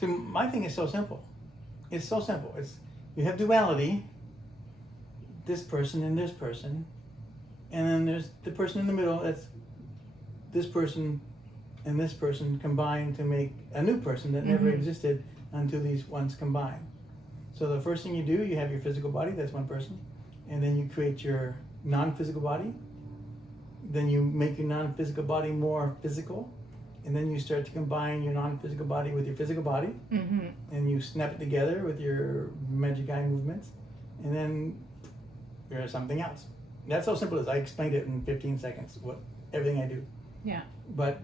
So my thing is so simple. It's so simple. It's you have duality, this person and this person, and then there's the person in the middle. That's this person and this person combined to make a new person that never existed until these ones combine. So the first thing you do, you have your physical body. That's one person, and then you create your non-physical body. Then you make your non-physical body more physical. And then you start to combine your non-physical body with your physical body, and you snap it together with your magic eye movements, and then you're something else. That's so simple as I explained it in 15 seconds. What everything I do. Yeah. But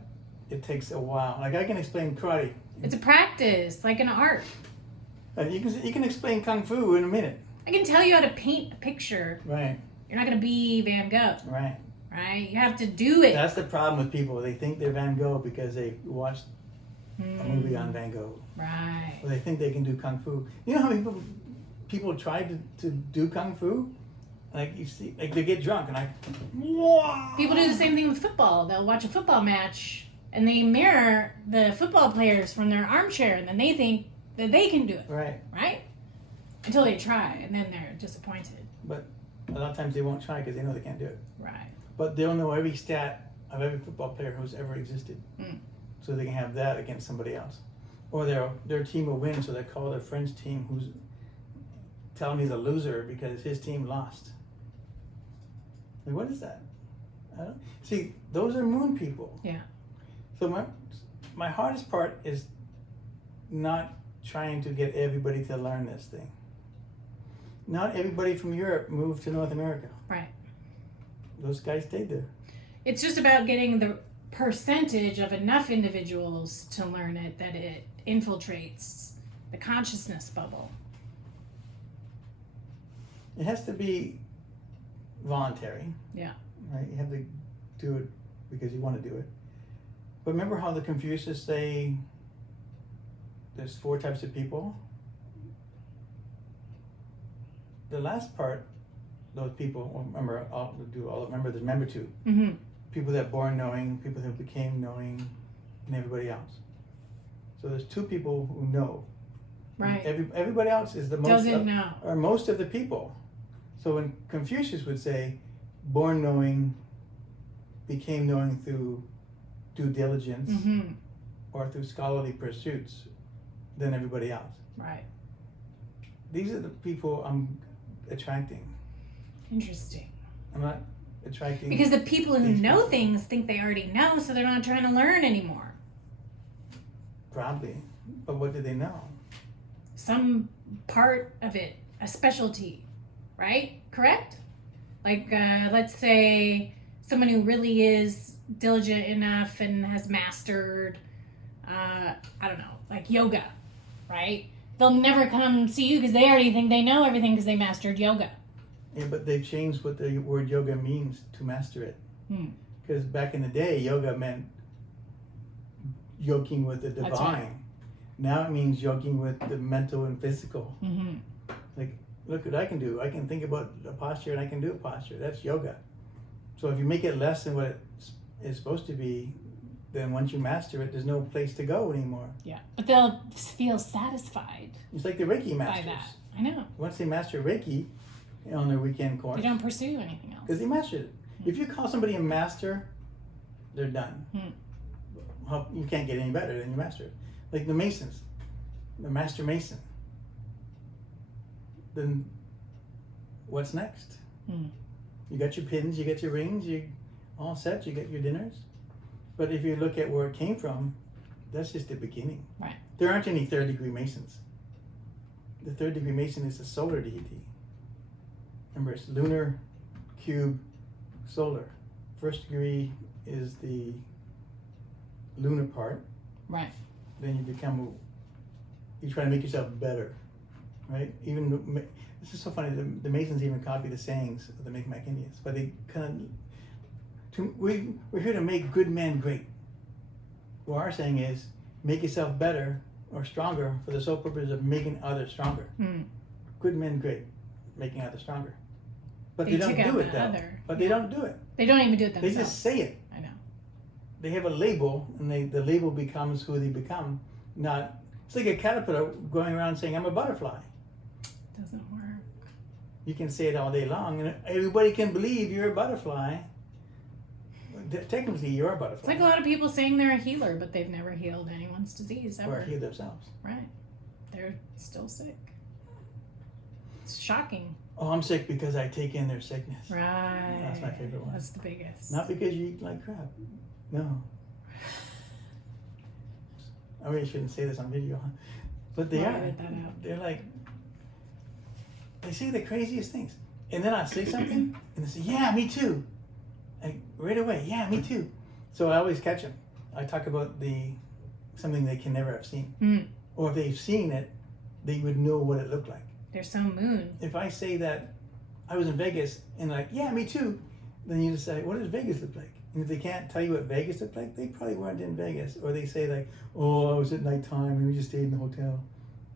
it takes a while. Like I can explain karate. It's a practice, like an art. You can explain kung fu in a minute. I can tell you how to paint a picture. Right. You're not gonna be Van Gogh. Right. Right? You have to do it. That's the problem with people. They think they're Van Gogh because they watched a movie on Van Gogh. Right. Or they think they can do kung fu. You know how many people try to do kung fu? Like you see, like they get drunk and People do the same thing with football. They'll watch a football match and they mirror the football players from their armchair, and then they think that they can do it. Right. Right? Until they try, and then they're disappointed. But a lot of times they won't try because they know they can't do it. Right. But they'll know every stat of every football player who's ever existed, so they can have that against somebody else, or their team will win, so they call their friend's team who's tell him he's a loser because his team lost. Like, what is that? I don't see. Those are moon people. Yeah. So my hardest part is not trying to get everybody to learn this thing. Not everybody from Europe moved to North America. Right. Those guys stayed there. It's just about getting the percentage of enough individuals to learn it that it infiltrates the consciousness bubble. It has to be voluntary. Yeah. Right? You have to do it because you want to do it. But remember how the Confucius say there's 4 types of people? The last part, those people, remember, there's member 2. Mm-hmm. People that born knowing, people that became knowing, and everybody else. So there's 2 people who know. Right. Everybody else is the most Doesn't know. or most of the people. So when Confucius would say, born knowing, became knowing through due diligence or through scholarly pursuits, than everybody else. Right. These are the people I'm attracting. Interesting. I'm not attracting. Because the people who these know people. things think they already know, so they're not trying to learn anymore. Probably. But what do they know? Some part of it, a specialty, right? Correct? Like, let's say someone who really is diligent enough and has mastered, I don't know, like yoga, right? They'll never come see you because they already think they know everything because they mastered yoga. Yeah, but they've changed what the word yoga means to master it. Because back in the day, yoga meant yoking with the divine. That's right. Now it means yoking with the mental and physical. Mm-hmm. Like, look what I can do. I can think about a posture and I can do a posture. That's yoga. So if you make it less than what it is supposed to be, then once you master it, there's no place to go anymore. Yeah, but they'll feel satisfied It's like the Reiki by masters. that. I know. Once they master Reiki on their weekend course, They don't pursue anything else. because they mastered it. If you call somebody a master, they're done. You can't get any better than you master it. Like the Masons, the Master Mason. Then what's next? You got your pins, you got your rings, you all set, you got your dinners. But if you look at where it came from, that's just the beginning. Right. There aren't any 3rd-degree Masons. The 3rd-degree Mason is a solar deity. Remember, it's lunar, cube, solar. 1st degree is the lunar part. Right. Then you try to make yourself better, right? Even this is so funny. The Masons even copy the sayings of the Mi'kmaq Indians, but they kind of we're here to make good men great. What our saying is, make yourself better or stronger for the sole purpose of making others stronger. Good men great, making others stronger. But they don't do it though. But they don't do it. They don't even do it themselves. They just say it. I know. They have a label, and the label becomes who they become, not It's like a caterpillar going around saying, I'm a butterfly. Doesn't work. You can say it all day long, and everybody can believe you're a butterfly. Technically, you're a butterfly. It's like a lot of people saying they're a healer, but they've never healed anyone's disease ever. Or heal themselves. Right. They're still sick. It's shocking. Oh, I'm sick because I take in their sickness. Right. That's my favorite one. That's the biggest. Not because you eat like crap. No. I really shouldn't say this on video, huh? But they I'll are. edit that out. They're like, they say the craziest things. And then I say something, and they say, yeah, me too. Like, right away, yeah, me too. So I always catch them. I talk about something they can never have seen. Mm. Or if they've seen it, they would know what it looked like. They're so moon. If I say that I was in Vegas, and like, yeah, me too, then you just say, what does Vegas look like? And if they can't tell you what Vegas looked like, they probably weren't in Vegas. Or they say like, oh, I was at nighttime and we just stayed in the hotel.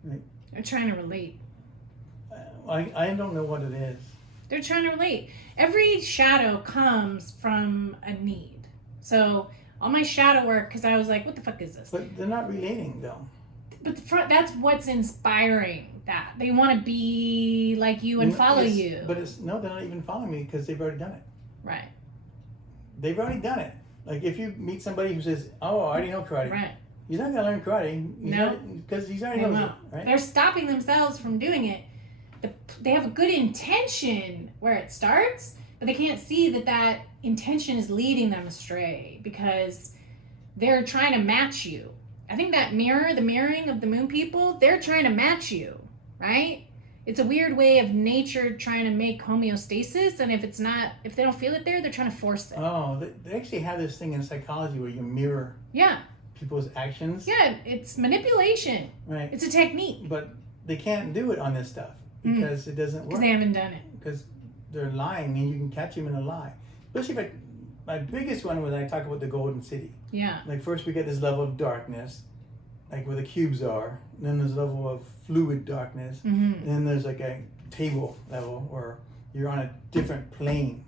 They're trying to relate. I don't know what it is. They're trying to relate. Every shadow comes from a need. So all my shadow work, because I was like, what the fuck is this? But they're not relating though. But that's what's inspiring that. They want to be like you and follow you. But no, they're not even following me because they've already done it. Right. They've already done it. Like if you meet somebody who says, oh, I already know karate. Right. He's not going to learn karate. No. Because he's already They knows it. won't. Right? They're stopping themselves from doing it. They have a good intention where it starts, but they can't see that intention is leading them astray because they're trying to match you. I think that the mirroring of the moon people, they're trying to match you, right? It's a weird way of nature trying to make homeostasis, and if they don't feel it there, they're trying to force it. Oh, they actually have this thing in psychology where you mirror Yeah. people's actions. Yeah, it's manipulation. Right. It's a technique. But they can't do it on this stuff because it doesn't work. Because they haven't done it. Because they're lying and you can catch them in a lie. Especially if my biggest one was I talk about the Golden City. Yeah. Like first we get this level of darkness, like where the cubes are. And then there's a level of fluid darkness. Mm-hmm. And then there's like a table level where you're on a different plane.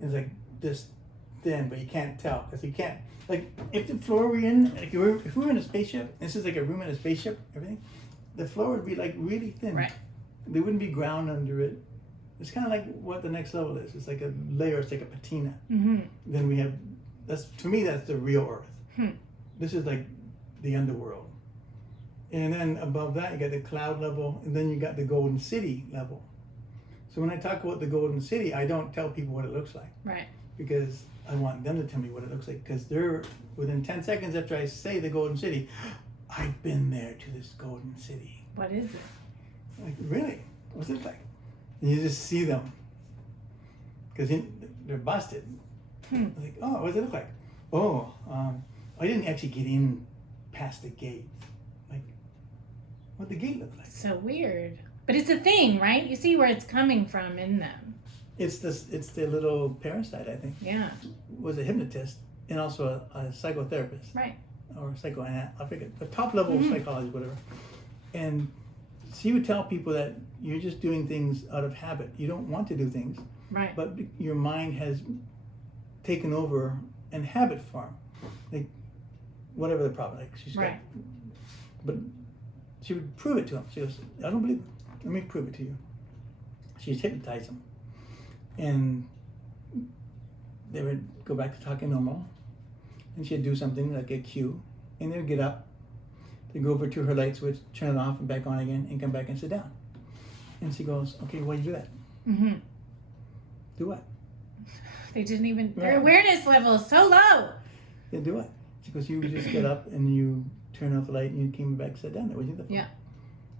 It's like this thin, but you can't tell because you can't. Like if the floor we're in, like if we were in a spaceship, this is like a room in a spaceship, everything, the floor would be like really thin. Right. There wouldn't be ground under it. It's kind of like what the next level is. It's like a layer. It's like a patina. Mm-hmm. Then we have, to me, that's the real Earth. Hmm. This is like the underworld. And then above that, you got the cloud level, and then you got the Golden City level. So when I talk about the Golden City, I don't tell people what it looks like. Right. Because I want them to tell me what it looks like. Because they're, within 10 seconds after I say the Golden City, I've been there to this Golden City. What is it? Like, really? What's it like? And you just see them. Because they're busted. Like, oh, what does it look like? Oh, I didn't actually get in past the gate. Like, what the gate look like? So weird. But it's a thing, right? You see where it's coming from in them. It's the little parasite, I think. Yeah. Was a hypnotist and also a psychotherapist. Right. Or I forget, the top level of psychology, whatever. And she would tell people that you're just doing things out of habit. You don't want to do things, Right. but your mind has taken over and habit form. Like, whatever the problem, like she's got, Right. but she would prove it to him. She goes, I don't believe it. Let me prove it to you. She'd hypnotize him. And they would go back to talking normal. And she'd do something like a cue. And they'd get up. They'd go over to her light switch, turn it off and back on again, and come back and sit down. And she goes, okay, why do you do that? Mm-hmm. Do what? They didn't even, their Yeah. awareness level is so low. Yeah, do what? She goes, you just get up and you turn off the light and you came back and sat down there. What did you do that for? Yeah.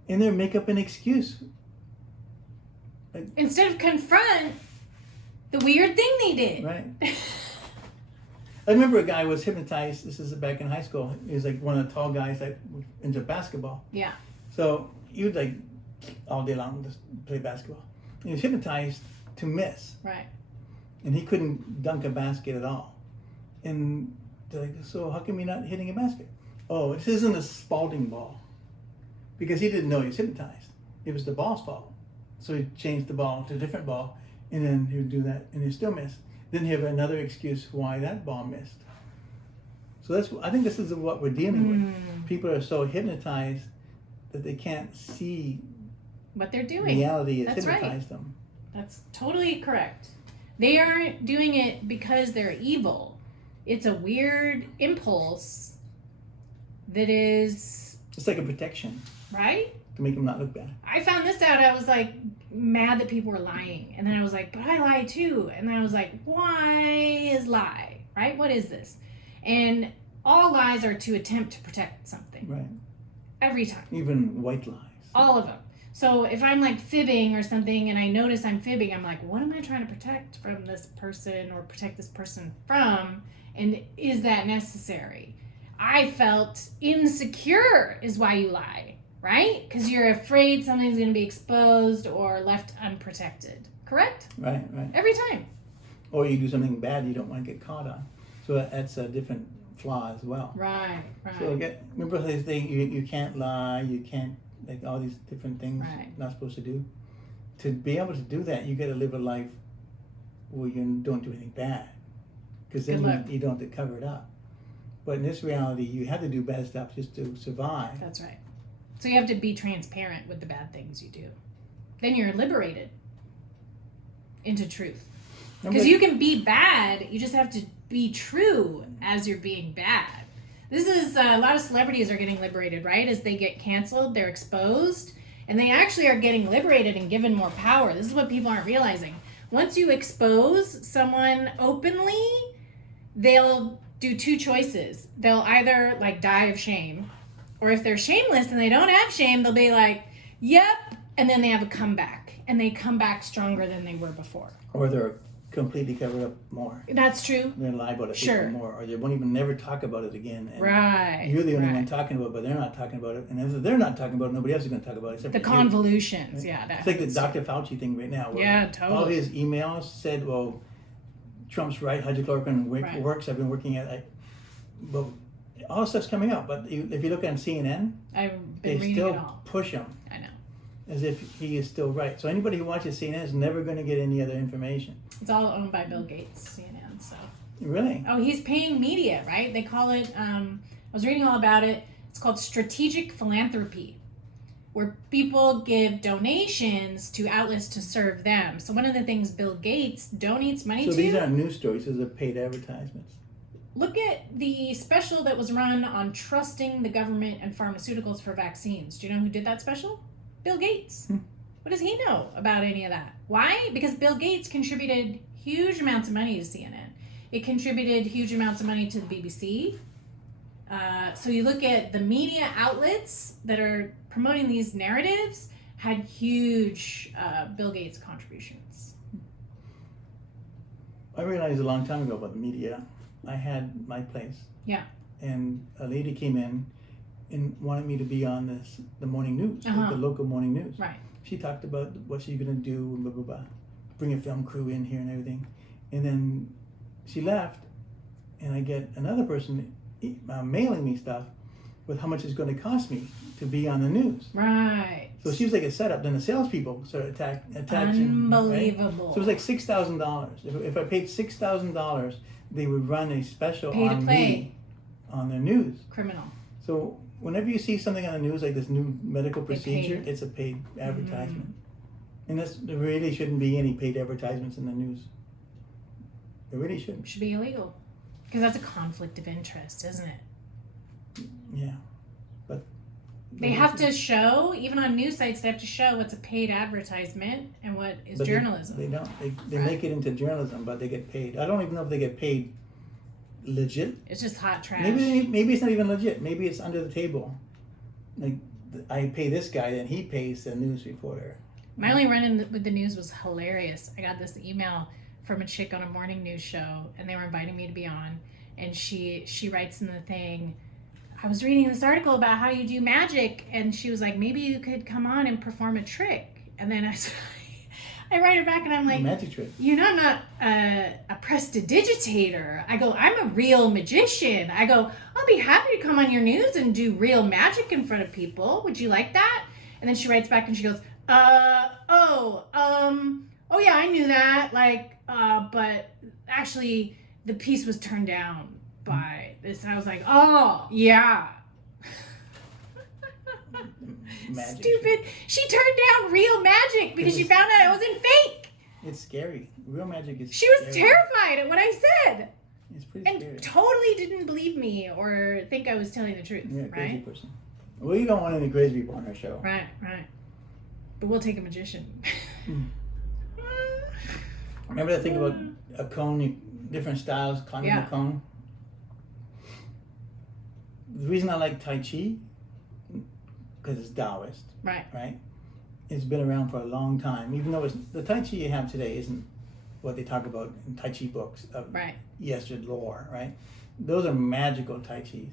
And they make up an excuse. Instead of confront the weird thing they did. Right. I remember a guy was hypnotized. This is back in high school. He was like one of the tall guys that was into basketball. Yeah. So he would like all day long just play basketball. He was hypnotized to miss. Right. And he couldn't dunk a basket at all. And they're like, so how come you're not hitting a basket? Oh, this isn't a Spalding ball. Because he didn't know he was hypnotized. It was the ball's fault. So he changed the ball to a different ball, and then he would do that, and he'd still miss. Then he have another excuse why that ball missed. So I think this is what we're dealing with. Mm, People are so hypnotized that they can't see what they're doing. reality has That's right. hypnotized them. That's totally correct. They aren't doing it because they're evil. It's a weird impulse that is, It's like a protection right? to make them not look bad. I found this out. I was like mad that people were lying. And then I was like, but I lie too. And then I was like, why is lie? Right? What is this? And all lies are to attempt to protect something. Right. Every time. Even white lies. All of them. So if I'm like fibbing or something and I notice I'm fibbing, I'm like, what am I trying to protect from this person or protect this person from? And is that necessary? I felt insecure is why you lie, right? Because you're afraid something's going to be exposed or left unprotected. Correct? Right, right. Every time. Or you do something bad you don't want to get caught on. So that's a different flaw as well. Right, right. So remember they say you can't lie, you can't, like all these different things Right. you're not supposed to do. To be able to do that, you got to live a life where you don't do anything bad. Because then Good luck. you don't have to cover it up. But in this reality, you have to do bad stuff just to survive. That's right. So you have to be transparent with the bad things you do. Then you're liberated into truth. Because you can be bad, you just have to be true as you're being bad. This is a lot of celebrities are getting liberated, right? As they get canceled, they're exposed, and they actually are getting liberated and given more power. This is what people aren't realizing. Once you expose someone openly, they'll do two choices. They'll either like die of shame, or if they're shameless and they don't have shame, they'll be like, yep, and then they have a comeback, and they come back stronger than they were before. Or they're completely covered up more. That's true. They're lie about it Sure. even more. Or they won't even never talk about it again. And Right. you're the only right. one talking about it, but they're not talking about it. And if they're not talking about it, nobody else is going to talk about it. Except The for you. convolutions, yeah. That It's like the happens. Dr. Fauci thing right now. Where Yeah, all totally. his emails said, well, Trump's right, hydrochloroquine Right. works. I've been working at it. But all this stuff's coming up. But if you look on CNN, I've they been reading still it all. push him I know. as if he is still right. So anybody who watches CNN is never going to get any other information. It's all owned by Bill Gates, CNN. So. Really? Oh, he's paying media, right? They call it. I was reading all about it. It's called strategic philanthropy, where people give donations to outlets to serve them. So one of the things Bill Gates donates money So to. these aren't news stories. These are paid advertisements. Look at the special that was run on trusting the government and pharmaceuticals for vaccines. Do you know who did that special? Bill Gates. What does he know about any of that? Why? Because Bill Gates contributed huge amounts of money to CNN. It contributed huge amounts of money to the BBC. So you look at the media outlets that are promoting these narratives had huge Bill Gates contributions. I realized a long time ago about the media. I had my place. Yeah. And a lady came in and wanted me to be on the morning news, the local morning news. Right. She talked about what she's going to do, blah, blah, blah. Bring a film crew in here and everything. And then she left, and I get another person mailing me stuff with how much it's going to cost me to be on the news. Right. So she was like a setup. Then the salespeople started attaching. Unbelievable. Right? So it was like $6,000. If I paid $6,000, they would run a special Pay to on play. me on their news. Criminal. So whenever you see something on the news like this new medical They procedure, paid. it's a paid advertisement. And there really shouldn't be any paid advertisements in the news. There really shouldn't. Should be illegal. Because that's a conflict of interest, isn't it? Yeah. But They have to show, even on news sites, they have to show what's a paid advertisement and what is but journalism. They don't. They Right. make it into journalism, but they get paid. I don't even know if they get paid legit. It's just hot trash. Maybe it's not even legit. Maybe it's under the table. Like I pay this guy, and he pays the news reporter. My only run-in with the news was hilarious. I got this email from a chick on a morning news show, and they were inviting me to be on. And she writes in the thing, I was reading this article about how you do magic, and she was like, maybe you could come on and perform a trick. And then I write her back, and I'm like, Magic trick. you know, I'm not a prestidigitator. I go, I'm a real magician. I go, I'll be happy to come on your news and do real magic in front of people. Would you like that? And then she writes back and she goes, oh yeah, I knew that. Like, but actually the piece was turned down by this, I was like, oh yeah. Magic. Stupid. She turned down real magic because she found out it wasn't fake. It's scary. Real magic is She was scary. terrified at what I said. It's pretty And scary. totally didn't believe me or think I was telling the truth. You're a crazy Right? person. We don't want any crazy people on our show. Right. But we'll take a magician. Remember that thing about a cone, different styles climbing Yeah. a cone? The reason I like Tai Chi, because it's Taoist, Right. right? It's been around for a long time. Even though the Tai Chi you have today isn't what they talk about in Tai Chi books of Right. yesterday lore, right? Those are magical Tai Chis.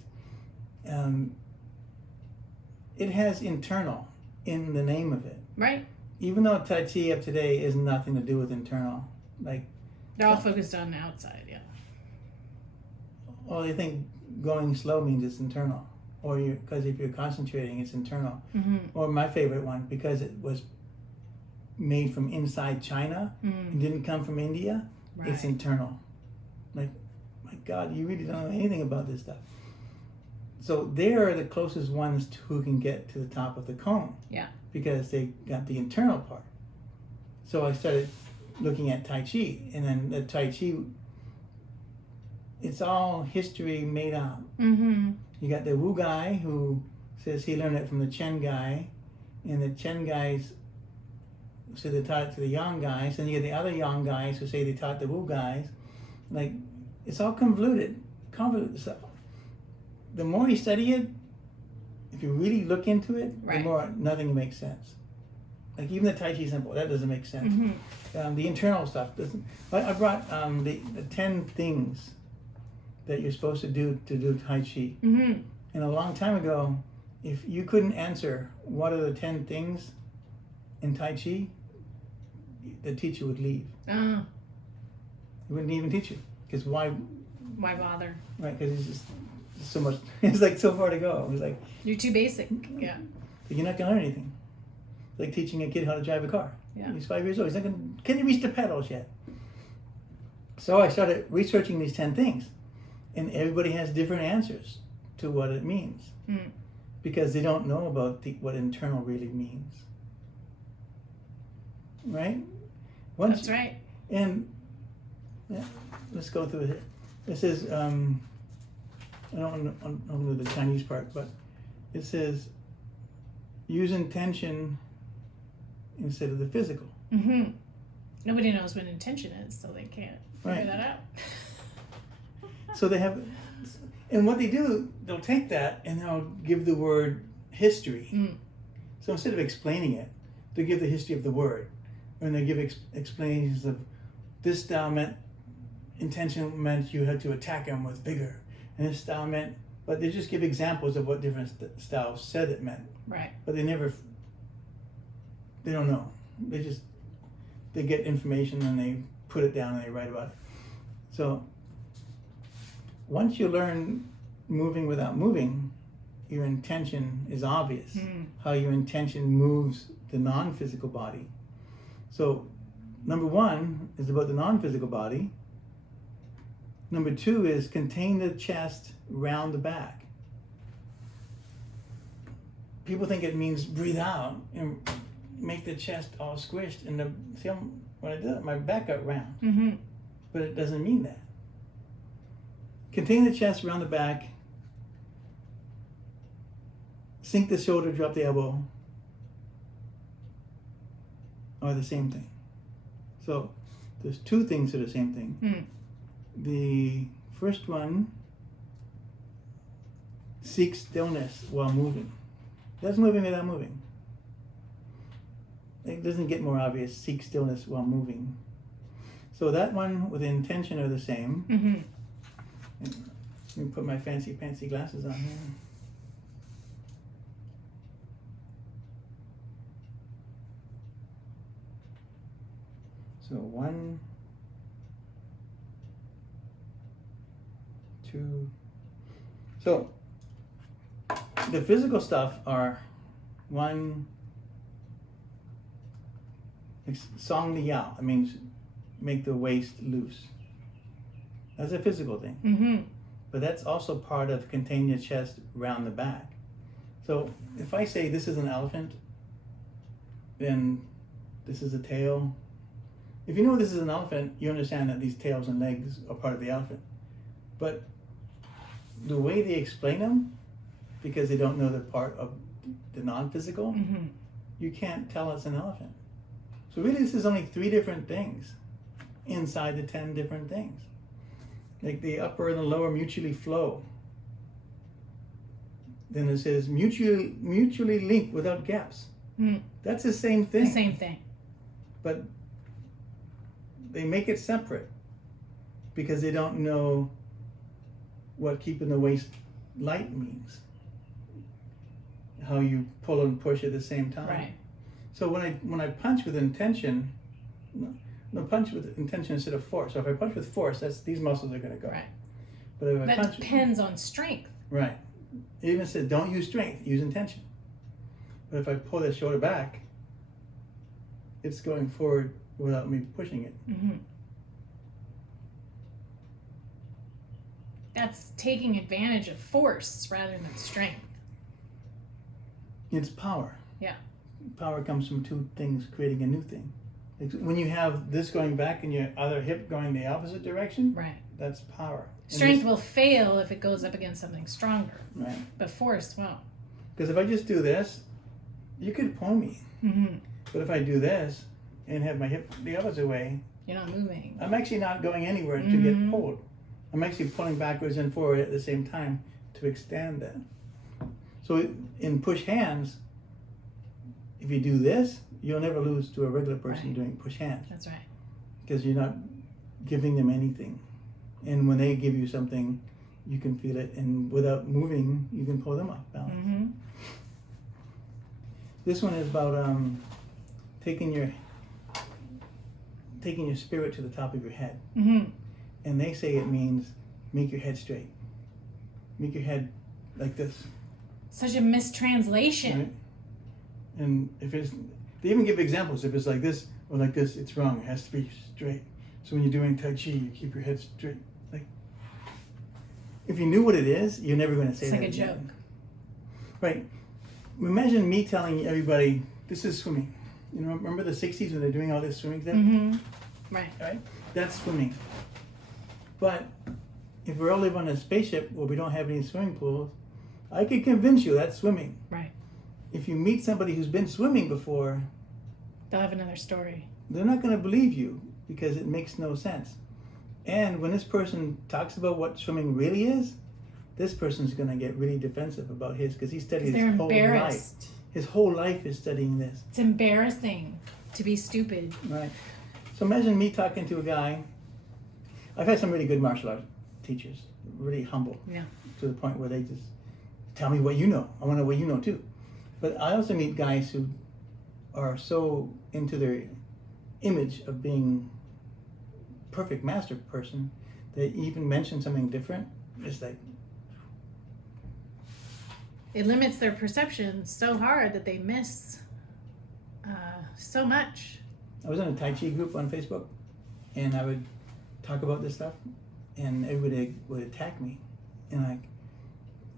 It has internal in the name of it. Right. Even though Tai Chi of today is nothing to do with internal. Like, They're all focused on the outside. Yeah. well, they think going slow means it's internal. Or because if you're concentrating, it's internal. Mm-hmm. Or my favorite one, because it was made from inside China, it didn't come from India, it's Right. internal. Like, my God, you really don't know anything about this stuff. So they are the closest ones to who can get to the top of the cone. Yeah. Because they got the internal part. So I started looking at Tai Chi, and then the Tai Chi, it's all history made up. Mm-hmm. You got the Wu guy who says he learned it from the Chen guy, and the Chen guys said they taught it to the Yang guys, and you get the other Yang guys who say they taught the Wu guys. Like, it's all convoluted stuff. The more you study it, if you really look into it, Right. the more nothing makes sense. Like even the Tai Chi symbol, that doesn't make sense. Mm-hmm. The internal stuff doesn't. I brought the 10 things that you're supposed to do Tai Chi. Mm-hmm. And a long time ago, if you couldn't answer what are the 10 things in Tai Chi, the teacher would leave. Oh, He wouldn't even teach you. Because why? why bother? Right? Because it's just so much. It's like so far to go. It's like You're too basic. Yeah. you're not gonna learn anything. It's like teaching a kid how to drive a car. Yeah. He's 5 years old. He's not gonna. Can he reach the pedals yet? So I started researching these 10 things, and everybody has different answers to what it means, because they don't know about what internal really means. Right? That's right. And yeah, let's go through it. It says, I don't know the Chinese part, but it says, use intention instead of the physical. Mm-hmm. Nobody knows what intention is, so they can't figure Right. that out. So they have, and what they do, they'll take that and they'll give the word history. So instead of explaining it, they give the history of the word, and they give explanations of this style meant intention meant you had to attack him with vigor, and this style meant, but they just give examples of what different styles said it meant, Right. but they don't know. They get information and they put it down and they write about it. So once you learn moving without moving, your intention is obvious. How your intention moves the non-physical body. So number 1 is about the non-physical body. Number 2 is contain the chest round the back. People think it means breathe out and make the chest all squished. And when I did it, my back got round. Mm-hmm. But it doesn't mean that. Contain the chest around the back. Sink the shoulder, drop the elbow. Are the same thing. So there's 2 things that are the same thing. The first one, seek stillness while moving. That's moving without moving. It doesn't get more obvious, seek stillness while moving. So that one with intention are the same. Mm-hmm. Let me put my fancy glasses on here. So 1, 2. So the physical stuff are 1, song the yao. It means make the waist loose. That's a physical thing. Mm-hmm. but that's also part of contain your chest round the back. So if I say this is an elephant, then this is a tail. If you know this is an elephant, you understand that these tails and legs are part of the elephant. But the way they explain them, because they don't know the part of the non-physical, Mm-hmm. you can't tell it's an elephant. So really this is only 3 different things inside the 10 different things. Like the upper and the lower mutually flow. Then it says mutually linked without gaps. Mm. That's the same thing. The same thing. But they make it separate because they don't know what keeping the waist light means. How you pull and push at the same time. Right. So when I punch with intention, no, punch with intention instead of force. So if I punch with force, these muscles are going to go. Right. But if I That punch, depends on strength. right. It even says don't use strength, use intention. But if I pull that shoulder back, it's going forward without me pushing it. Mm-hmm. That's taking advantage of force rather than strength. It's power. Yeah. Power comes from 2 things creating a new thing. When you have this going back and your other hip going the opposite direction, Right. that's power. And Strength this- will fail if it goes up against something stronger, right. but force won't. Because if I just do this, you could pull me. Mm-hmm. But if I do this and have my hip the opposite way, You're not moving. I'm actually not going anywhere to Mhm. get pulled. I'm actually pulling backwards and forward at the same time to extend that. So in push hands, if you do this, you'll never lose to a regular person Right. doing push hands That's right. because you're not giving them anything. And when they give you something, you can feel it, and without moving, you can pull them off balance. Mm-hmm. This one is about taking your spirit to the top of your head. Mm-hmm. And they say it means make your head straight. Make your head like this. Such a mistranslation. Right? And if it's, they even give examples. If it's like this or like this, it's wrong. It has to be straight. So when you're doing Tai Chi, you keep your head straight. Like, if you knew what it is, you're never going to say It's that like a again. joke. Right. Imagine me telling everybody, this is swimming. You know, remember the 60s when they're doing all this swimming stuff? Mm-hmm. Right. Right? That's swimming. But if we all live on a spaceship where we don't have any swimming pools, I could convince you that's swimming. Right. If you meet somebody who's been swimming before, They'll have another story. they're not going to believe you because it makes no sense. And when this person talks about what swimming really is, this person's going to get really defensive about his because he studied They're his whole life. embarrassed. His whole life is studying this. It's embarrassing to be stupid. Right. So imagine me talking to a guy. I've had some really good martial art teachers, really humble, Yeah. to the point where they just tell me what you know. I want to know what you know too. But I also meet guys who are so into their image of being perfect master person that even mention something different. It's like, It limits their perception so hard that they miss so much. I was in a Tai Chi group on Facebook, and I would talk about this stuff, and everybody would attack me. And like,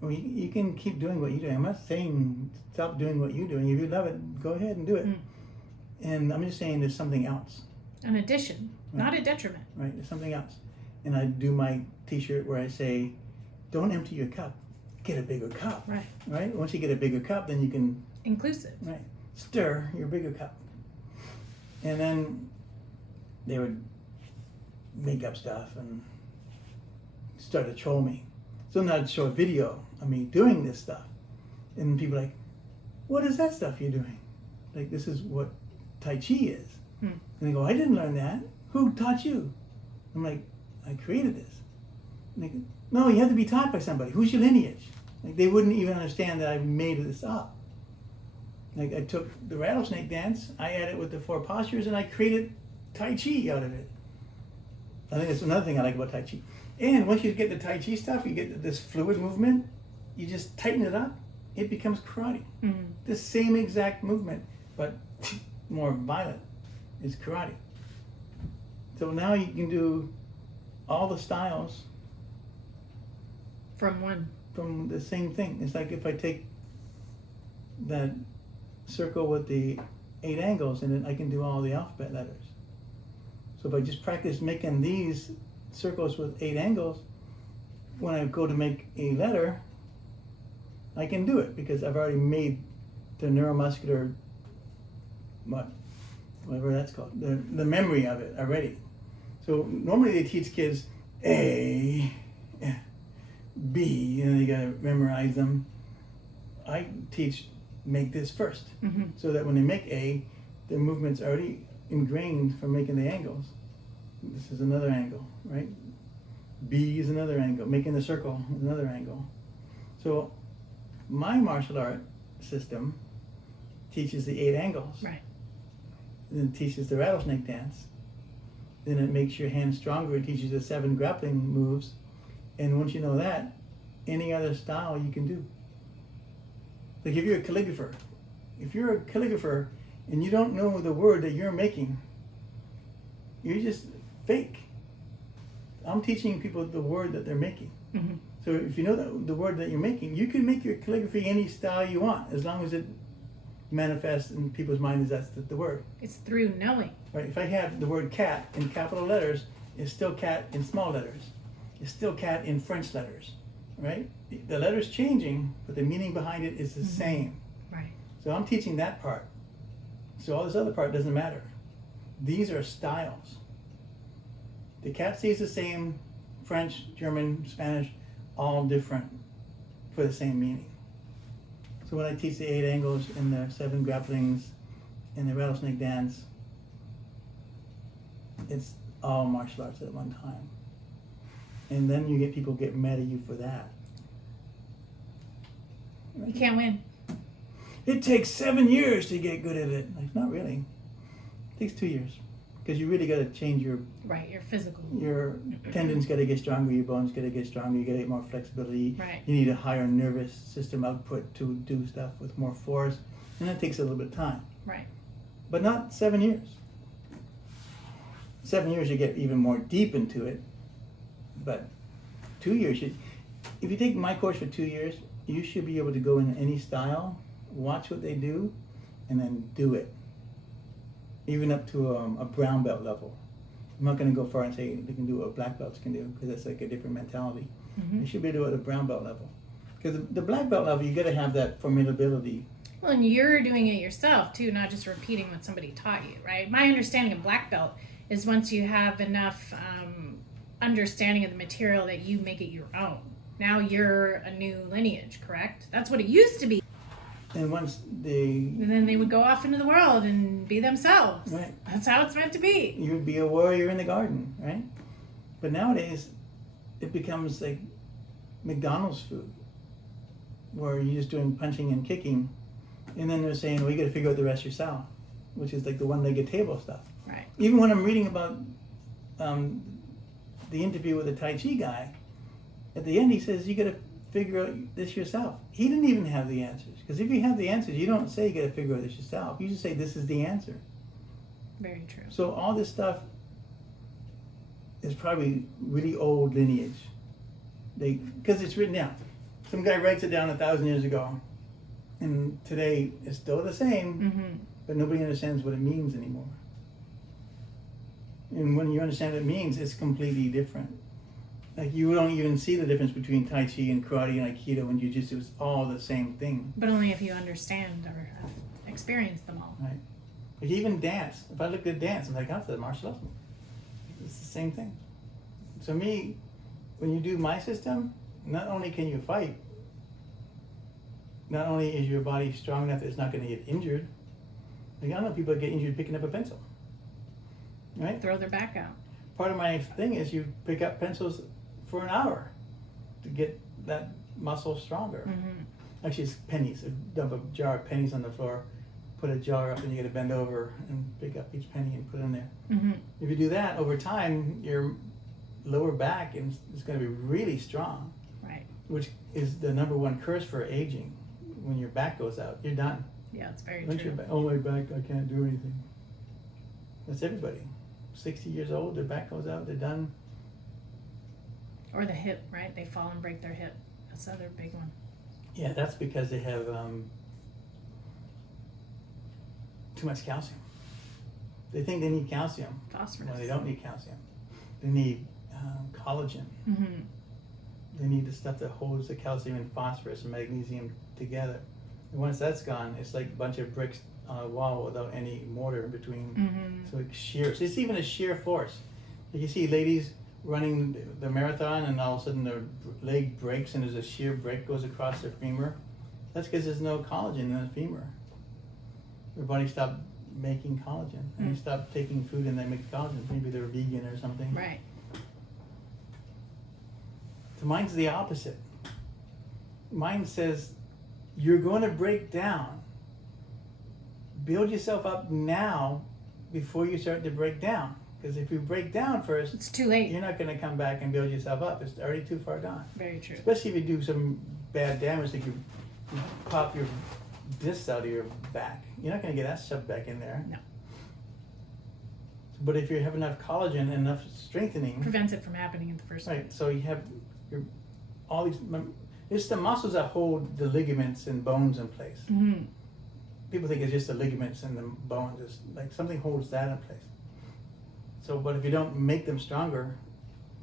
well, you can keep doing what you're doing. I'm not saying stop doing what you're doing. If you love it, go ahead and do it. Mm. And I'm just saying there's something else, An addition, Right. not a detriment. right? There's something else. And I do my T-shirt where I say, don't empty your cup, get a bigger cup, Right. right? Once you get a bigger cup, then you can Inclusive. stir your bigger cup. And then they would make up stuff and start to troll me. So then I'd show a video of me doing this stuff. And people are like, what is that stuff you're doing? Like, this is what Tai Chi is. Hmm. And they go, I didn't learn that. Who taught you? I'm like, I created this. And they go, no, you have to be taught by somebody. Who's your lineage? Like, they wouldn't even understand that I made this up. Like, I took the rattlesnake dance, I added with the 4 postures, and I created Tai Chi out of it. I think that's another thing I like about Tai Chi. And once you get the Tai Chi stuff, you get this fluid movement, you just tighten it up, it becomes karate. Mm. The same exact movement, but more violent, is karate. So now you can do all the styles From one. from the same thing. It's like if I take that circle with the 8 angles in it, I can do all the alphabet letters. So if I just practice making these circles with 8 angles, when I go to make a letter, I can do it because I've already made the neuromuscular, whatever that's called, the memory of it already. So normally they teach kids A, B, and they gotta memorize them. I teach make this first, so that when they make A, the movement's already ingrained from making the angles. This is another angle, right? B is another angle. Making the circle is another angle. So my martial art system teaches the 8 angles. Right. Then it teaches the rattlesnake dance. Then it makes your hands stronger. It teaches the 7 grappling moves. And once you know that, any other style you can do. Like if you're a calligrapher and you don't know the word that you're making, you're just fake. I'm teaching people the word that they're making. So if you know the word that you're making, you can make your calligraphy any style you want, as long as it manifests in people's minds that's the word. It's through knowing. Right? If I have the word cat in capital letters, it's still cat in small letters. It's still cat in French letters, right? The letter's changing, but the meaning behind it is the same. Right. So I'm teaching that part. So all this other part doesn't matter. These are styles. The cat stays the same, French, German, Spanish, all different for the same meaning. So when I teach the 8 angles and the 7 grapplings and the rattlesnake dance, it's all martial arts at one time. And then you get people get mad at you for that. You can't win. It takes 7 years to get good at it. Like, not really. It takes 2 years. Because you really got to change your physical. Your tendons got to get stronger, your bones got to get stronger, you got to get more flexibility. Right. You need a higher nervous system output to do stuff with more force. And that takes a little bit of time. Right. But not 7 years. 7 years you get even more deep into it. But 2 years, if you take my course for 2 years, you should be able to go in any style, watch what they do, and then do it. Even up to a brown belt level. I'm not going to go far and say they can do what black belts can do, because that's like a different mentality. They should be able to do it at a brown belt level. Because the black belt level, you got to have that formidability. Well, and you're doing it yourself too, not just repeating what somebody taught you, right? My understanding of black belt is once you have enough understanding of the material that you make it your own. Now you're a new lineage, correct? That's what it used to be. And once And then they would go off into the world and be themselves. Right. That's how it's meant to be. you would be a warrior in the garden, right? But nowadays, it becomes like McDonald's food, where you're just doing punching and kicking, and then they're saying, well, you got to figure out the rest yourself, which is like the one-legged table stuff. Right. Even when I'm reading about the interview with the Tai Chi guy, at the end he says, you got to figure out this yourself. He didn't even have the answers, because if you have the answers, you don't say you got to figure out this yourself. You just say this is the answer. Very true. So all this stuff is probably really old lineage. Because it's written down. Some guy writes it down 1,000 years ago, and today it's still the same, but nobody understands what it means anymore. And when you understand what it means, it's completely different. Like, you don't even see the difference between Tai Chi and Karate and Aikido and Jiu-Jitsu. It's all the same thing. But only if you understand or have experienced them all. Right. Like, even dance. If I look at dance, I'm like, that's a martial arts. It's the same thing. So me, when you do my system, not only can you fight, not only is your body strong enough that it's not going to get injured. Like, I know people that get injured picking up a pencil. Right? Throw their back out. Part of my thing is you pick up pencils for an hour to get that muscle stronger. Actually, it's pennies. You dump a jar of pennies on the floor, put a jar up, and you got to bend over and pick up each penny and put it in there. If you do that over time, your lower back is going to be really strong. Right. Which is the number one curse for aging. When your back goes out, you're done. Yeah, it's very Once true. your back, oh, my back, I can't do anything. That's everybody. 60 years old, their back goes out, they're done. Or the hip, right? They fall and break their hip. That's the other big one. Yeah, that's because they have too much calcium. They think they need calcium. Phosphorus. No, they don't need calcium. They need collagen. Mm-hmm. They need the stuff that holds the calcium and phosphorus and magnesium together. And once that's gone, it's like a bunch of bricks on a wall without any mortar in between. Mm-hmm. So it shears. It's even a shear force. Like you see ladies running the marathon and all of a sudden their leg breaks and there's a sheer break goes across their femur. That's because there's no collagen in the femur. Their body stopped making collagen and they stopped taking food and they make collagen. Maybe they're vegan or something. Right. So mine's the opposite. Mine says you're going to break down. Build yourself up now before you start to break down. Because if you break down first, It's too late. you're not going to come back and build yourself up. It's already too far gone. Very true. Especially if you do some bad damage, like you pop your discs out of your back. You're not going to get that stuff back in there. No. But if you have enough collagen and enough strengthening, Prevents it from happening in the first right? place. So you have all these. It's the muscles that hold the ligaments and bones in place. Mm-hmm. People think it's just the ligaments and the bones. It's like something holds that in place. So, but if you don't make them stronger,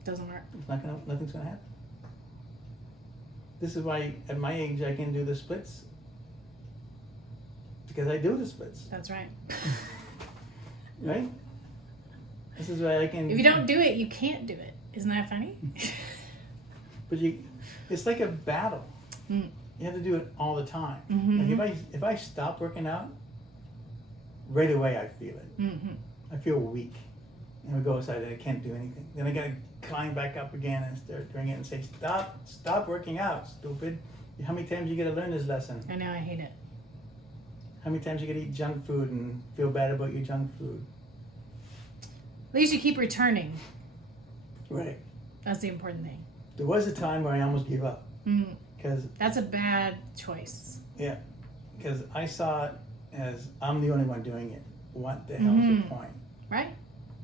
Doesn't work. it's not gonna. Nothing's gonna happen. This is why, at my age, I can do the splits. Because I do the splits, That's right. right? This is why I can. If you don't do it, you can't do it. Isn't that funny? But it's like a battle. Mm. You have to do it all the time. Mhm. Like if I stop working out, right away I feel it. Mm-hmm. I feel weak, and I go outside and I can't do anything. Then I gotta climb back up again and start doing it and say, stop working out, stupid. How many times you gotta learn this lesson? I know, I hate it. How many times you gotta eat junk food and feel bad about your junk food? At least you keep returning. Right. That's the important thing. There was a time where I almost gave up Mm. because That's a bad choice. I saw it as I'm the only one doing it. What the hell is the point? Right?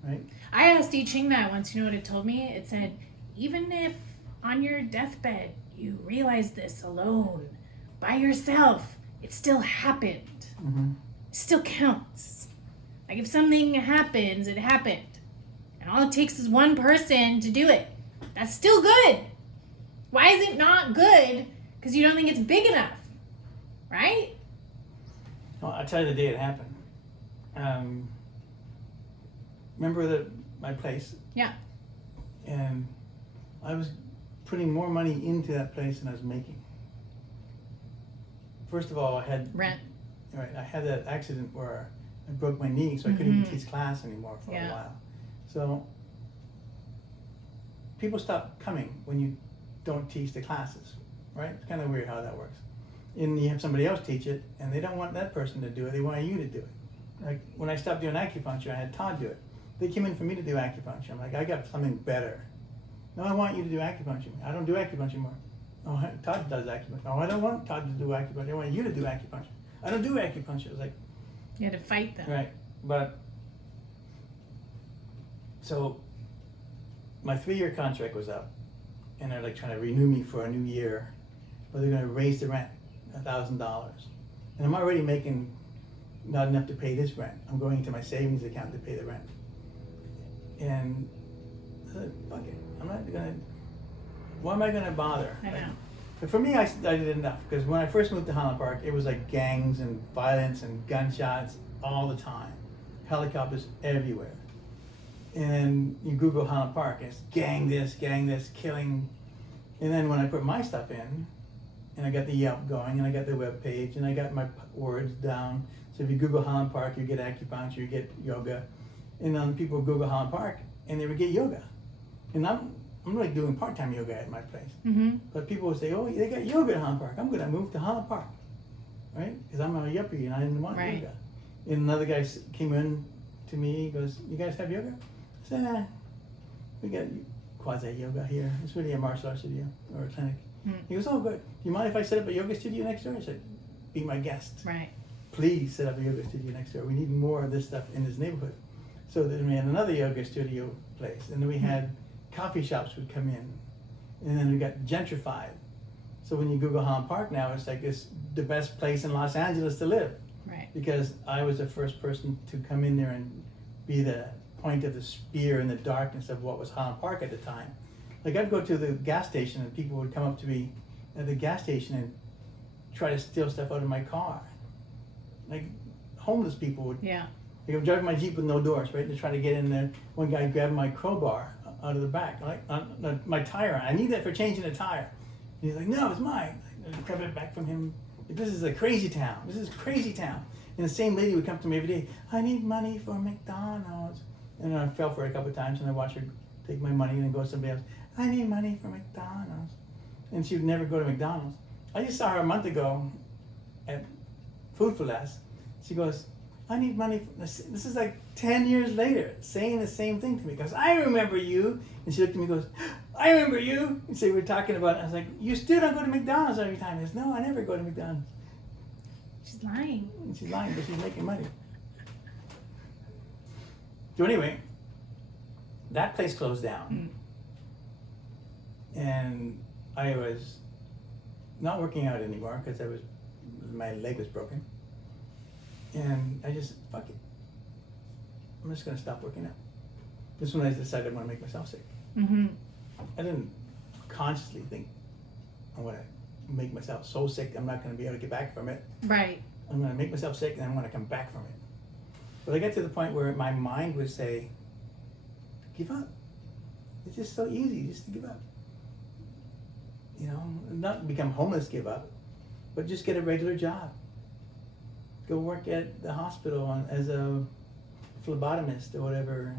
Right? I asked I Ching that once. You know what it told me? It said, even if on your deathbed you realize this alone, by yourself, it still happened. Mm-hmm. It still counts. Like if something happens, it happened. And all it takes is one person to do it. That's still good. Why is it not good? Because you don't think it's big enough. Right? Well, I'll tell you the day it happened. Remember my place? Yeah. And I was putting more money into that place than I was making. First of all, I had Rent. Right, I had that accident where I broke my knee, so I couldn't even teach class anymore for a while. So people stop coming when you don't teach the classes, right? It's kind of weird how that works. And you have somebody else teach it, and they don't want that person to do it. They want you to do it. Like when I stopped doing acupuncture, I had Todd do it. They came in for me to do acupuncture. I'm like, I got something better. No, I want you to do acupuncture. I don't do acupuncture anymore. Oh, Todd does acupuncture. Oh, I don't want Todd to do acupuncture. I want you to do acupuncture. I don't do acupuncture. It's like, You had to fight them. right, but so my 3-year contract was up, and they're like trying to renew me for a new year, but they're going to raise the rent $1,000, and I'm already making not enough to pay this rent. I'm going into my savings account to pay the rent, and I said, fuck it, I'm not gonna. Why am I gonna bother? I know. But for me, I did enough, because when I first moved to Highland Park, it was like gangs and violence and gunshots all the time, helicopters everywhere. And you Google Highland Park, and it's gang this, killing. And then when I put my stuff in, and I got the Yelp going, and I got the web page, and I got my words down. So if you Google Highland Park, you get acupuncture, you get yoga, and then people Google Highland Park, and they would get yoga. And I'm like doing part-time yoga at my place. Mm-hmm. But people would say, oh, they got yoga at Highland Park. I'm going to move to Highland Park, right? Because I'm a yuppie and I didn't want Right. yoga. And another guy came in to me, he goes, you guys have yoga? I said, we got quasi-yoga here. It's really a martial arts studio or a clinic. He goes, oh, good. Do you mind if I set up a yoga studio next door? I said, be my guest. Right. Please set up a yoga studio next door. We need more of this stuff in this neighborhood. So then we had another yoga studio place. And then we had coffee shops would come in. And then we got gentrified. So when you Google Holland Park now, it's like it's the best place in Los Angeles to live. Right. Because I was the first person to come in there and be the point of the spear in the darkness of what was Holland Park at the time. Like I'd go to the gas station and people would come up to me at the gas station and try to steal stuff out of my car. Like homeless people would. Yeah. Like I'm driving my Jeep with no doors, right? They're trying to get in there. One guy grabbed my crowbar out of the back, like my tire. I need that for changing the tire. And he's like, no, it's mine. I grab it back from him. Like, this is a crazy town. This is crazy town. And the same lady would come to me every day. I need money for McDonald's. And I fell for it a couple of times, and I watched her take my money and then go to somebody else. I need money for McDonald's. And she would never go to McDonald's. I just saw her a month ago at Food for Less. She goes, I need money. This is like 10 years later, saying the same thing to me. Because I remember you. And she looked at me and goes, I remember you. And so we're talking about it. I was like, you still don't go to McDonald's every time. He goes, no, I never go to McDonald's. She's lying. And she's lying, but she's making money. So anyway, that place closed down. And I was not working out anymore because my leg was broken. And I just, fuck it. I'm just gonna stop working out. This is when I decided I want to make myself sick. Mm-hmm. I didn't consciously think I want to make myself so sick I'm not gonna be able to get back from it. Right. I'm gonna make myself sick and I'm gonna come back from it. But I got to the point where my mind would say, give up. It's just so easy just to give up. You know, not become homeless, give up, but just get a regular job. Go work at the hospital as a phlebotomist or whatever,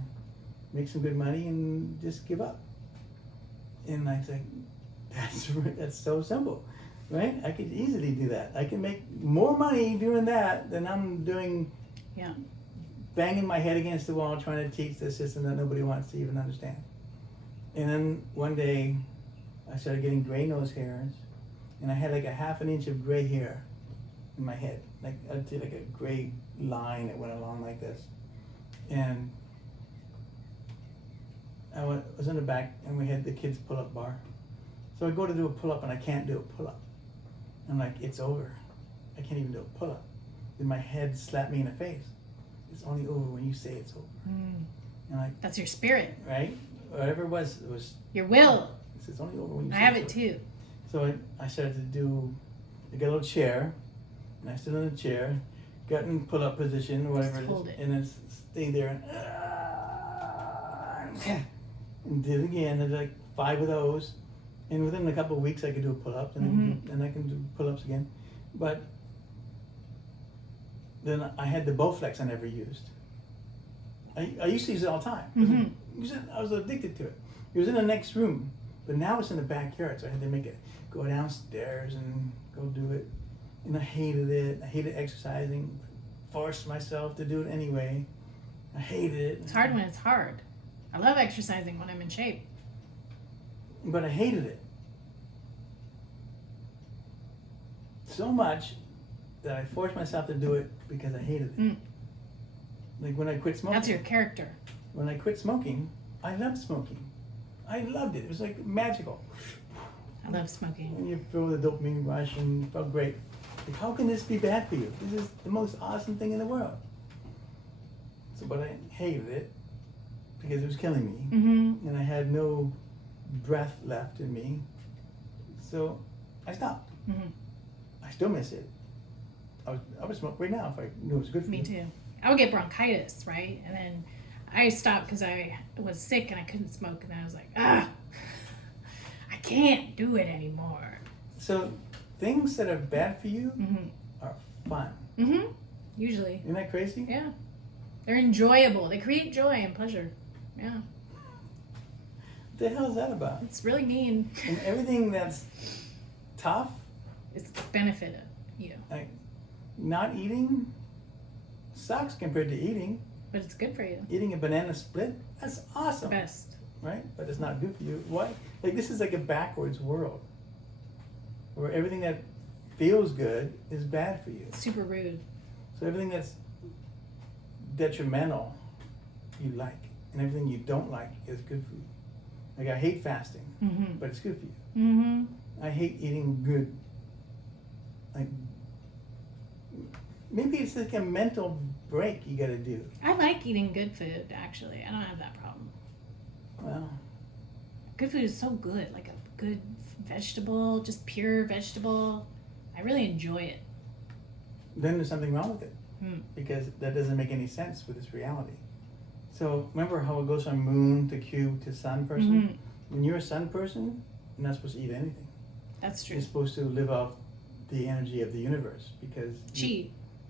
make some good money and just give up. And I was like, that's so simple, right? I could easily do that. I can make more money doing that than I'm doing banging my head against the wall trying to teach the system that nobody wants to even understand. And then one day I started getting gray nose hairs and I had like a half an inch of gray hair in my head. Like I'd see like a gray line that went along like this. And I was in the back and we had the kids pull-up bar. So I go to do a pull-up and I can't do a pull-up. I'm like, it's over. I can't even do a pull-up. Then my head slapped me in the face. It's only over when you say it's over. And like, That's your spirit. right? Whatever it was Your will. it's only over when you I say have it's it over. too. So I started to do, I got a little chair, and I stood on the chair, got in pull-up position, or whatever Just hold it. and then stay there and did it again. I did like 5 of those, and within a couple of weeks I could do a pull-up, and then I can do pull-ups again. But then I had the Bowflex I never used. I used to use it all the time. I was addicted to it. It was in the next room, but now it's in the backyard, so I had to make it go downstairs and go do it. And I hated it. I hated exercising. Forced myself to do it anyway. I hated it. It's hard when it's hard. I love exercising when I'm in shape. But I hated it so much that I forced myself to do it because I hated it. Like when I quit smoking. That's your character. When I quit smoking, I loved smoking. I loved it. It was like magical. I love smoking. And you feel the dopamine rush and you felt great. Like, how can this be bad for you? This is the most awesome thing in the world. So, but I hated it because it was killing me. And I had no breath left in me. So I stopped. I still miss it. I would smoke right now if I knew it was good for me. Me too. I would get bronchitis, right? And then I stopped because I was sick and I couldn't smoke. And then I was like, I can't do it anymore. So things that are bad for you are fun. Usually. Isn't that crazy? Yeah. They're enjoyable. They create joy and pleasure. Yeah. What the hell is that about? It's really mean. And everything that's tough, It's benefited you. like not eating, sucks compared to eating. But it's good for you. Eating a banana split, that's awesome, The best. right? But it's not good for you. Why? Like this is like a backwards world, where everything that feels good is bad for you. Super rude. So everything that's detrimental, you like, and everything you don't like is good for you. Like I hate fasting, but it's good for you. I hate eating good. Like, maybe it's like a mental break you gotta do. I like eating good food, actually. I don't have that problem. Well, Good food is so good. Like a good vegetable, just pure vegetable. I really enjoy it. then there's something wrong with it. Hmm. Because that doesn't make any sense with this reality. So remember how it goes from moon to cube to sun person? Mhm. When you're a sun person, you're not supposed to eat anything. That's true. You're supposed to live off the energy of the universe because Chi.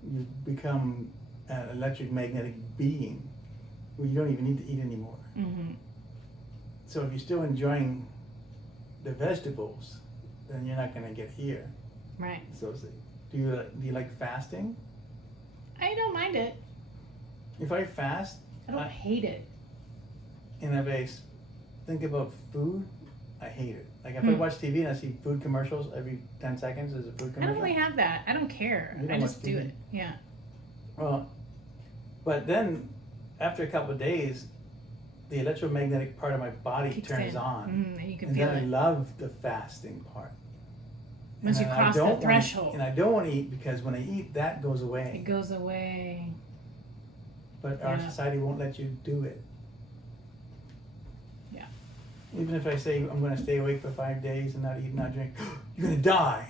you become an electric magnetic being where you don't even need to eat anymore. Mm-hmm. So if you're still enjoying the vegetables, then you're not going to get here. Right. So do you like fasting? I don't mind it. If I fast I don't hate it. and if I think about food, I hate it. Like if I watch TV and I see food commercials every 10 seconds, there's a food I commercial. don't really have that. I don't care. You don't I just watch do TV? it. Yeah. Well, but then after a couple of days, the electromagnetic part of my body Kicks turns in. on. And you can And feel then I it. love the fasting part. Once you then I cross don't the wanna- threshold, and I don't want to eat because when I eat, that goes it away. goes away. But our Yeah. society won't let you do it. Yeah. Even if I say I'm going to stay awake for 5 days and not eat, not drink, you're going to die.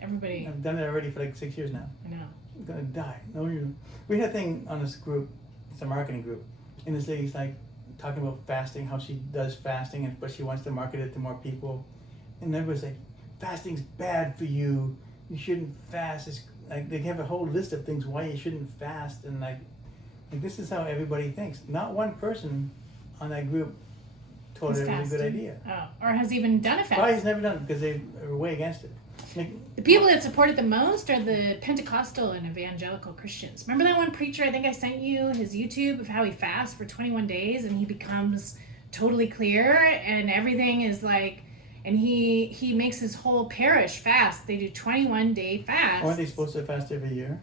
Everybody, I've done it already for like 6 years now. I know. You're going to die. No, you. We had a thing on this group. It's a marketing group, and this lady's like talking about fasting, how she does fasting, but she wants to market it to more people. And everybody's like, fasting's bad for you. You shouldn't fast. It's like they have a whole list of things why you shouldn't fast, and like this is how everybody thinks. Not one person on that group told Who's her it was a good fasting? idea. Oh, or has even done a fast. Probably has never done it because they are way against it. Like, The people that support it the most are the Pentecostal and evangelical Christians. Remember that one preacher I think I sent you his YouTube of how he fasts for 21 days and he becomes totally clear and everything is like, and he makes his whole parish fast. They do 21-day fasts. aren't they supposed to fast every year?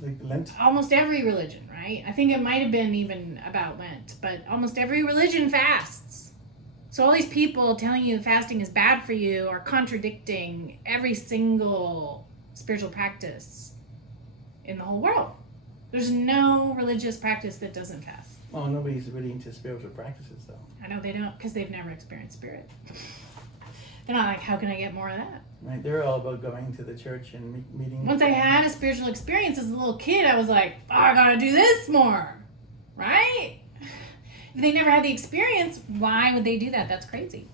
Like Lent? Almost every religion, right? I think it might have been even about Lent, but almost every religion fasts. So all these people telling you fasting is bad for you are contradicting every single spiritual practice in the whole world. There's no religious practice that doesn't fast. Oh, nobody's really into spiritual practices though. I know they don't because they've never experienced spirit. They're not like, how can I get more of that? Right? They're all about going to the church and meeting. Once I had a spiritual experience as a little kid, I was like, oh, I gotta do this more, right? If they never had the experience, why would they do that? That's crazy.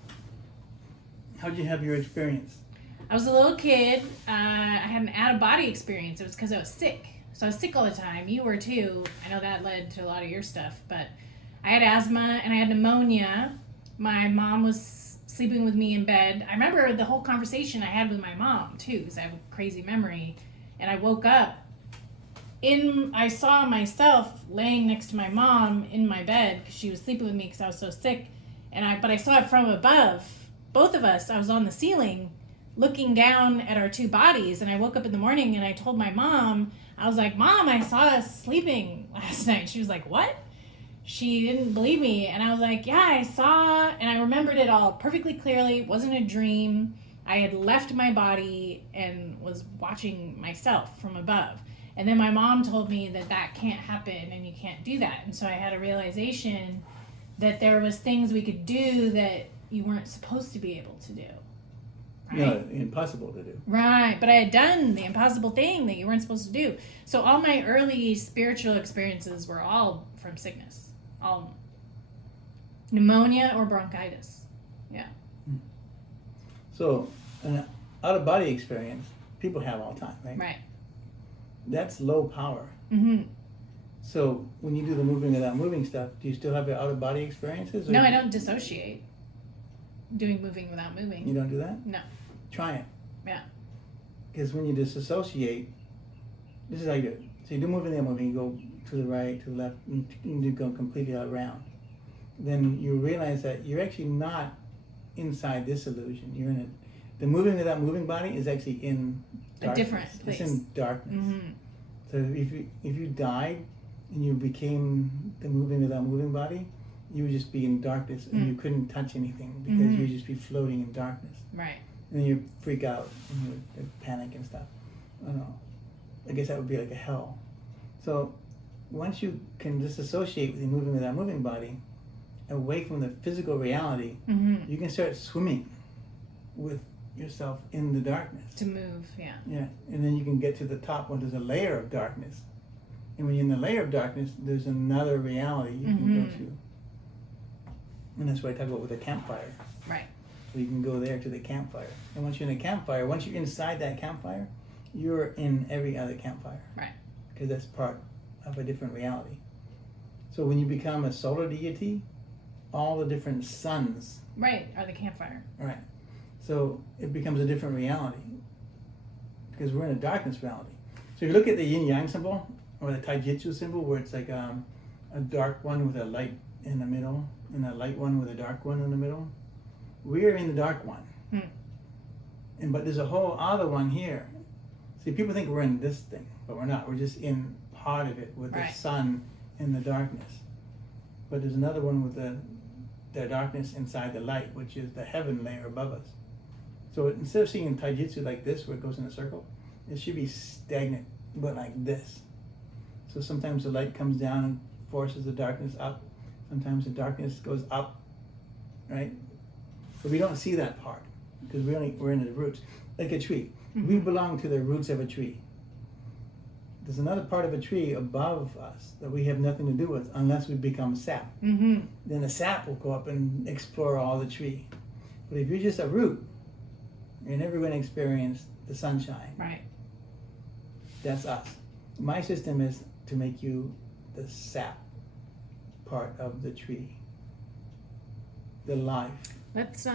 How'd you have your experience? I was a little kid. I had an out-of-body experience. It was because I was sick. So I was sick all the time. You were too. I know that led to a lot of your stuff. But I had asthma and I had pneumonia. My mom was sleeping with me in bed. I remember the whole conversation I had with my mom too, because I have a crazy memory. And I woke up. I saw myself laying next to my mom in my bed because she was sleeping with me because I was so sick. But I saw it from above. Both of us. I was on the ceiling, looking down at our two bodies, and I woke up in the morning and I told my mom, I was like, Mom, I saw us sleeping last night. She was like, what? She didn't believe me, and I was like, yeah, I saw, and I remembered it all perfectly clearly. It wasn't a dream. I had left my body and was watching myself from above. And then my mom told me that that can't happen and you can't do that. And so I had a realization that there was things we could do that you weren't supposed to be able to do. Right? No, impossible to do. Right, but I had done the impossible thing that you weren't supposed to do. So all my early spiritual experiences were all from sickness. All pneumonia or bronchitis. Yeah. So, an out-of-body experience, people have all the time, right? Right. That's low power. Mm-hmm. So, when you do the moving without moving stuff, do you still have your out-of-body experiences? Or No, I don't dissociate. Doing moving without moving. You don't do that? No. Try it. Yeah. Because when you disassociate, this is how you do it. So you do moving without moving, you go to the right, to the left, and you go completely around. Then you realize that you're actually not inside this illusion. You're in it. The moving without moving body is actually in darkness. A different place. It's in darkness. Mm-hmm. So if you died and you became the moving without moving body, you would just be in darkness and you couldn't touch anything because you would just be floating in darkness. Right. and then you freak out and you panic and stuff. I don't know. I guess that would be like a hell. So once you can disassociate with the moving without moving body, away from the physical reality, Mm-hmm. you can start swimming with yourself in the darkness. To move, yeah. Yeah, and then you can get to the top when there's a layer of darkness. And when you're in the layer of darkness, there's another reality you can go to. And that's what I talk about with the campfire. Right. So you can go there to the campfire. And once you're in a campfire, once you're inside that campfire, you're in every other campfire. Right. Because that's part of a different reality. So when you become a solar deity, all the different suns, Right, or the campfire. right? So it becomes a different reality. Because we're in a darkness reality. So if you look at the yin yang symbol, or the taijutsu symbol, where it's like a dark one with a light in the middle, and a light one with a dark one in the middle, we're in the dark one. But there's a whole other one here. See, people think we're in this thing, but we're not. We're just in part of it with the sun and the darkness. But there's another one with the darkness inside the light, which is the heaven layer above us. So instead of seeing taijutsu like this, where it goes in a circle, it should be stagnant, but like this. So sometimes the light comes down and forces the darkness up. Sometimes the darkness goes up, right? But we don't see that part because we're in the roots, like a tree. We belong to the roots of a tree. There's another part of a tree above us that we have nothing to do with unless we become sap. Mm-hmm. Then the sap will go up and explore all the tree. But if you're just a root, you're never going to experience the sunshine. Right. That's us. My system is to make you the sap part of the tree, the life. Let's